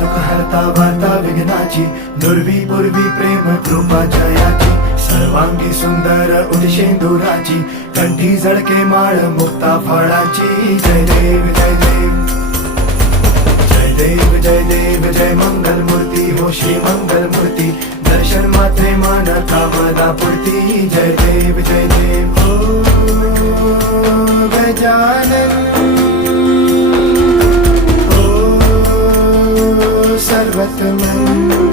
दुःख हरता वार्ता विघ्नाची, दुर्वी पूर्वी प्रेम कृपा जयाची, सर्वांगी सुंदर उदिशेंदुराची, कंठी झळके माळ मुक्ता फळाची. जय देव जय देव जय देव जय देव जय मंगल मूर्ती हो श्री मंगल मूर्ती, दर्शन मात्रे मान कामना पूर्ती. जय देव जय देव ओ गजानन ओ सर्वतमन.